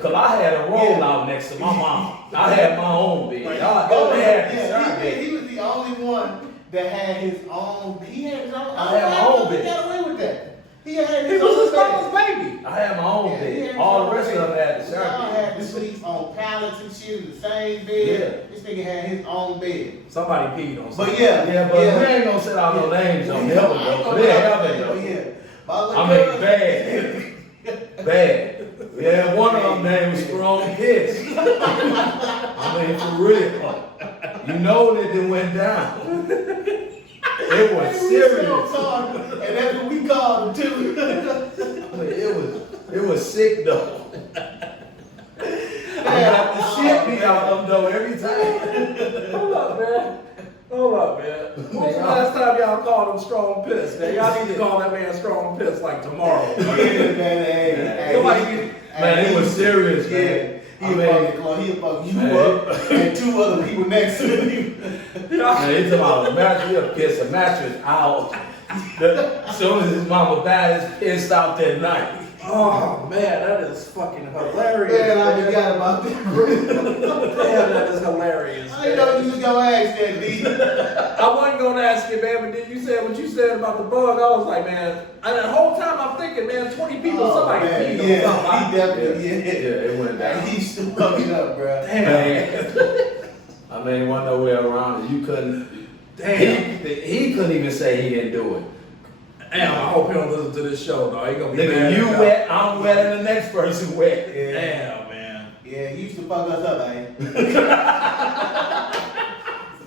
Cause I had a roll out next to my mom. I had my own bed. Y'all had to share Yeah, bed. he was the only one that had his own. He had his own. I had my own He bed. got away with that. He had He his was his own mama's bed. baby. I had my own Yeah, he had bed. his All own the rest bed. of them had to We share all bed. had to sleep on pallets and shit in the same bed. Yeah. This nigga had his own bed. Somebody peed on somebody. But yeah, Yeah, but we ain't gonna set out no names on Yeah, never I ain't though. gonna But it lie, happened but though. yeah. My little I mean, girl- bad. Yeah, one of them named was Strong Piss. I mean, for real. You know that it went down. It was Hey, we serious. so sorry. And that's what we called him too. I mean, it was sick though. I got the shit beat out of them though every time. Hold up, man. Hold up, man. When was the last time y'all called him Strong Piss, man? Y'all need to call that man Strong Piss like tomorrow. Yeah, man, hey, Somebody hey, Man, it was serious, Yeah, man. he'll I mean, fuck you man. up and two other people next to him. Man, he talking about a mattress, he'll piss a mattress out. As soon as his mama died, it's pissed out that night. Oh man, that is fucking hilarious. Man, I man. forgot about that. Man, that is hilarious. I didn't know you was gonna ask that, D. I wasn't gonna ask you, man, but then you said what you said about the bug. I was like, man, and the whole time I'm thinking, man, 20 people, somebody man, peed on yeah, somebody. he definitely, Yeah, it went down. And he's still fucking up, bro. Damn. I mean, wasn't no way around it. You couldn't. Damn. He couldn't even say he didn't do it. Damn, I hope he don't listen to this show, though. He gonna be Nigga, mad you about- wet, I'm wet, and the next person wet. Yeah, Damn, man. yeah, he used to fuck us up, man.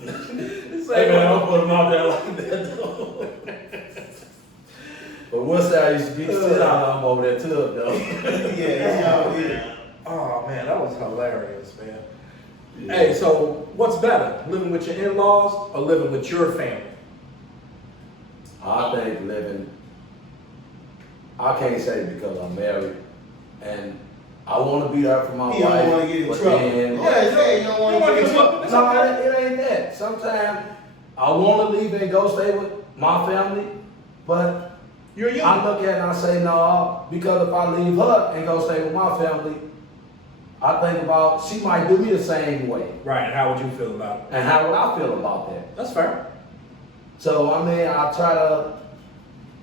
Hey man, don't put him out there like that though. But what's that? I used to beat the shit out of him over that tub though. Yeah, yeah. Oh man, that was hilarious, man. Hey, so what's better, living with your in-laws or living with your family? I think living, I can't say because I'm married and I want to be there for my He wife. don't want to get in but trouble. then- Yeah, say you don't want to get in trouble. It's No, okay. it ain't that. Sometimes I want to leave and go stay with my family, but You're you. I look at it and I say no, because if I leave her and go stay with my family, I think about she might do me the same way. Right, and how would you feel about it? And how would I feel about that? That's fair. So I mean, I try to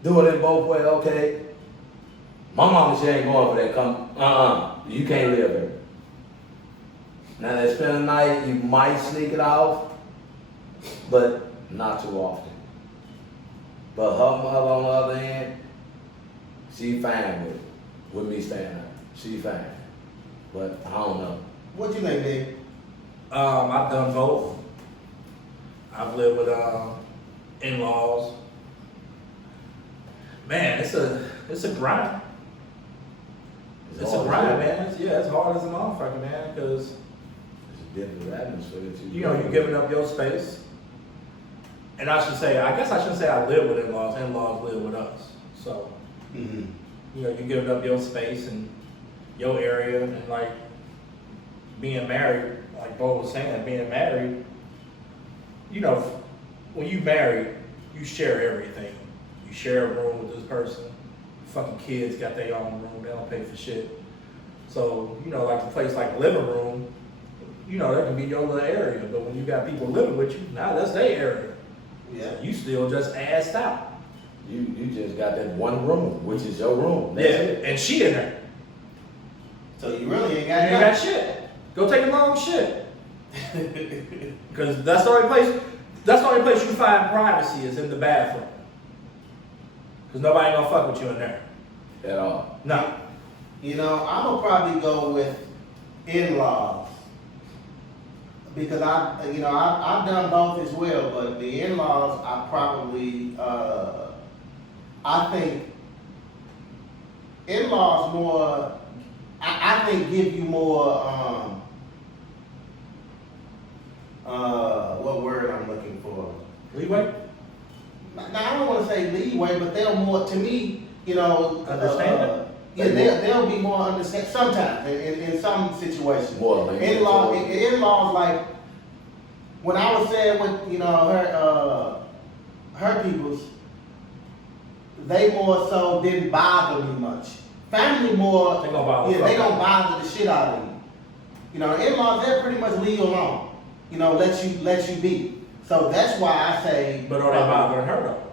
do it in both ways. Okay, my mama, she ain't going for that. You can't live here. Now they spend the night, you might sneak it off, but not too often. But her mother on the other hand, she fine with me staying there. She fine. But I don't know. What you think, Dave? I've done both. I've lived with in-laws. Man, it's a grind. It's a hard grind, as man. It's hard as a motherfucker, man, because It's a different atmosphere that you know you're giving up your space. And I guess I shouldn't say I live with in-laws. In-laws live with us. So Mm-hmm. you know you're giving up your space and your area, and like being married, like Bo was saying, being married. You know, when you married, you share everything. You share a room with this person. Fucking kids got their own room. They don't pay for shit. So, you know, like a place like the living room, you know, that can be your little area. But when you got people living with you, now that's their area. Yeah. You still just assed out. You just got that one room, which is your room. That's Yeah, it. and she in there. So you really ain't You got ain't got nothing. shit. Go take a long shit. Because that's the only place you find privacy is in the bathroom. Because nobody gonna fuck with you in there. At all. No. You know, I'm gonna probably go with in-laws because I've done both as well. But the in-laws, I probably, I think in-laws more. I think give you more. what word I'm looking for? Leeway? Now, I don't want to say leeway, but they're more, to me, you know. Understanding? Yeah, they'll be more understanding sometimes, in some situations. More like In-laws, like, when I was saying with, you know, her peoples, they more so didn't bother me much. Family more, They gonna bother yeah, the they fuck gonna bother the shit out of you. You know, in-laws, they'll pretty much leave you alone. You know, let you be. So that's why I say. But are they bothering her though?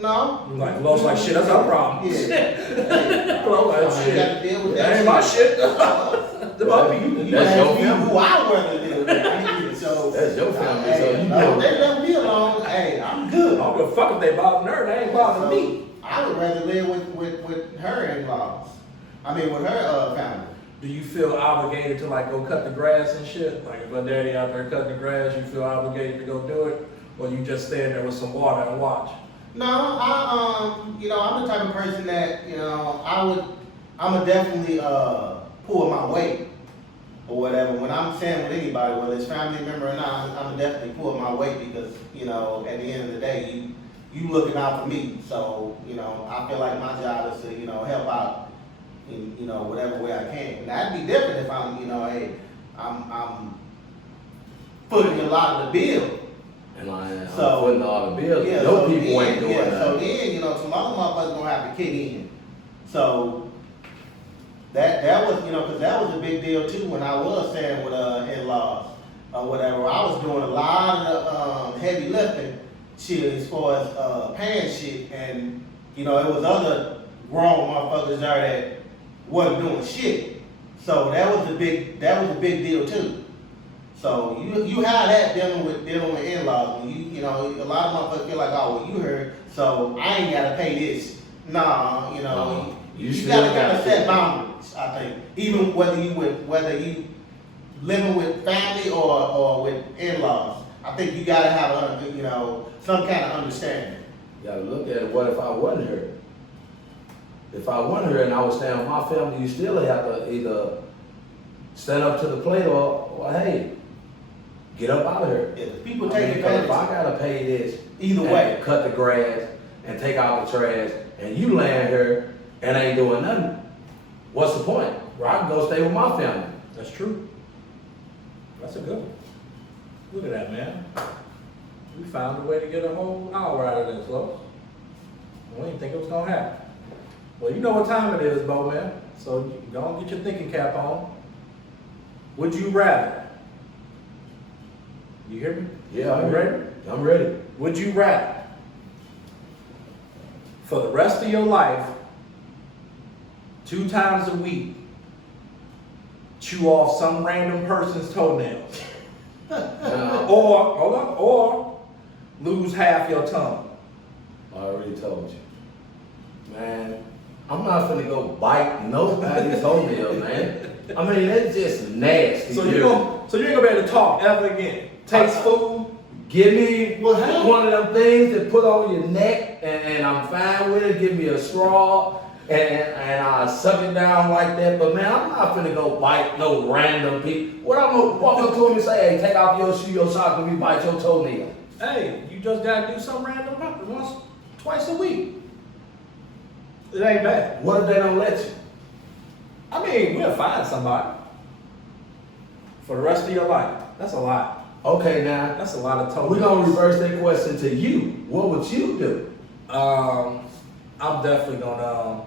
No. You like, Los like, shit, that's our problem. Yeah. Hey, Los like, You shit. got to deal with That ain't my shit. The about you. You That's ask your me family. who I rather live with. So That's your family, hey, so you no, know. they let me alone. Hey, I'm good. I don't give a fuck if they bothering her, they ain't bothering me. I would rather live with her in-laws. I mean, with her family. Do you feel obligated to like go cut the grass and shit? Like if my daddy out there cutting the grass, you feel obligated to go do it? Or you just stand there with some water and watch? No, you know, I'm the type of person that, you know, I'ma definitely pull my weight or whatever. When I'm staying with anybody, whether it's family member or not, I'm definitely pull my weight because, you know, at the end of the day, you looking out for me. So, you know, I feel like my job is to, you know, help out in, you know, whatever way I can. Now, that'd be different if I'm, you know, hey, I'm footing a lot of the bill. And I'm So, putting all the bills. Yeah, Your so people then, ain't doing yeah, that. so then, you know, some other motherfuckers gonna have to kick in. So that was, you know, because that was a big deal too when I was staying with in-laws or whatever. I was doing a lot of heavy lifting shit as far as paying shit, and you know, it was other grown motherfuckers there that wasn't doing shit. So that was a big deal too. So you have that dealing with in-laws. When you know, a lot of motherfuckers feel like, oh, well, you heard, so I ain't gotta pay this. Nah, you know, You you still gotta gotta set pay. boundaries. I think even whether you living with family or with in-laws, I think you gotta have you know, some kind of understanding. You gotta look at it. What if I wasn't her? If I wasn't her and I was staying with my family, you still have to either stand up to the plate or hey, get up out of here. Yeah, people I take mean, 'cause if advantage. I gotta pay this, Either and way. cut the grass and take out the trash, and you laying here and ain't doing nothing, what's the point? I can go stay with my family. That's true. That's a good one. Look at that, man. We found a way to get a whole hour out of this, Los. We didn't think it was gonna happen. Well, you know what time it is, Bo, man. So go and get your thinking cap on. Would you rather? You hear me? Yeah, You ready? I'm ready. Would you rather, for the rest of your life, 2 times a week, chew off some random person's toenails? Now, Or lose half your tongue? I already told you. Man, I'm not finna go bite nobody's toenail, man. I mean, that's just nasty. So you ain't gonna be able to talk ever again. Taste food. Give me Well, hell. one of them things that put on your neck, and I'm fine with it. Give me a straw, and I suck it down like that. But man, I'm not finna go bite no random people. What I'm gonna walk up to him and say, hey, take off your shoe, your sock, and me bite your toenail. Hey, you just gotta do something random twice a week. It ain't bad. What if they don't let you? I mean, we'll find somebody for the rest of your life. That's a lot. Okay, now That's a lot of toenails. we're gonna reverse that question to you. What would you do? I'm definitely gonna.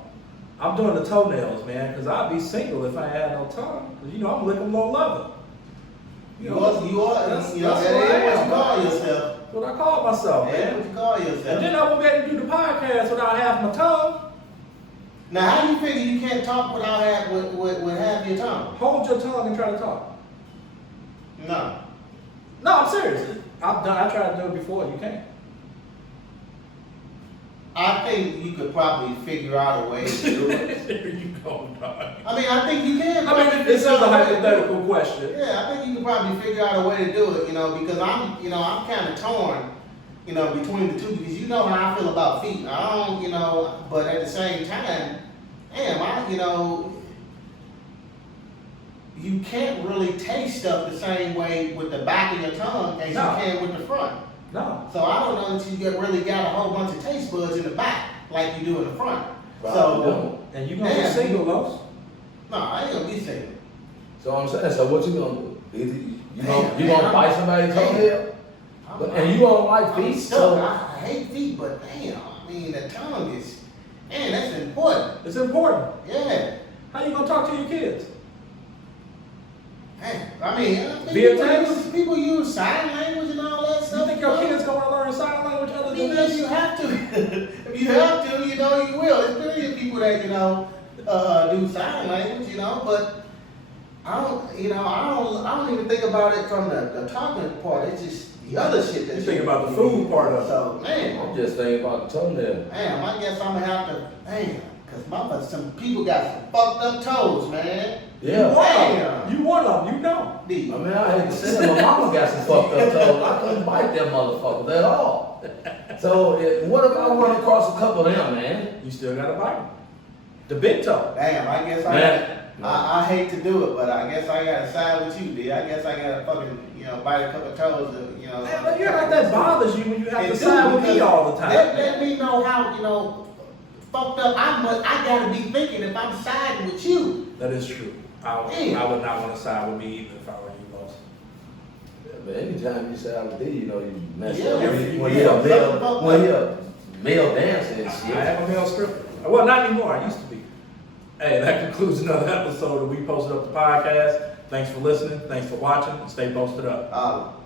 I'm doing the toenails, man, because I'd be single if I had no tongue. Because you know I'm licking low level. You are, That's you know, what that I ain't what am, you call man. yourself. That's what I call myself, That ain't man. what you call And yourself. then I won't be able to do the podcast without half my tongue. Now, how do you figure you can't talk without with half your tongue? Hold your tongue and try to talk. No. No, I'm serious. I've done. I tried to do it before. You can't. I think you could probably figure out a way to do it. There you go, dog. I mean, I think you can. I mean, this is a hypothetical question. Yeah, I think you could probably figure out a way to do it, you know, because I'm kind of torn, you know, between the two, because you know how I feel about feet. I don't, you know, but at the same time, damn, you can't really taste stuff the same way with the back of your tongue as No. you can with the front. No. So I don't know that you really got a whole bunch of taste buds in the back like you do in the front. Probably So, don't. And you gonna be Yeah. single, Los? no, I ain't gonna be single. So I'm saying, so what you gonna do? Either you Man, gonna man, bite somebody's man. toenail? And you don't like I'm feet, stuck. so I hate feet, but damn, I mean the tongue is, man, that's important. It's important. Yeah. How you gonna talk to your kids? Man, I mean, Via people text? people use sign language and all that You stuff. think your bro. kids gonna learn sign language other than Because this? you have to. If you have to, you know, you will. There's plenty of people that, you know, do sign language, you know, but I don't even think about it from the talking part. It's just the other shit that You think about the food part of it. So, man, I'm just thinking about the toenail. damn, I guess I'm gonna have to, because some people got some fucked up toes, man. Yeah. Damn. You one of them, you know. I mean, I hate to say it, my mama got some fucked up toes. I couldn't bite them motherfuckers at all. So, what if I run across a couple of them, man? You still gotta bite them. The big toe. Damn, I guess Man. I hate to do it, but I guess I gotta side with you, D. I guess I gotta fucking, you know, bite a couple toes, you know. Man, but you're like that bothers you when you have It to do, side with me because all the time. Let me know how, you know, fucked up I gotta be thinking if I'm siding with you. That is true. I would not want to side with me either if I were you, boss. But anytime you say I was you know, you mess Yeah, up. yeah, When yeah. you're a male dancing and I shit. am a male stripper. Well, not anymore. I used to be. Hey, that concludes another episode of We Posted Up the Podcast. Thanks for listening. Thanks for watching. Stay posted up.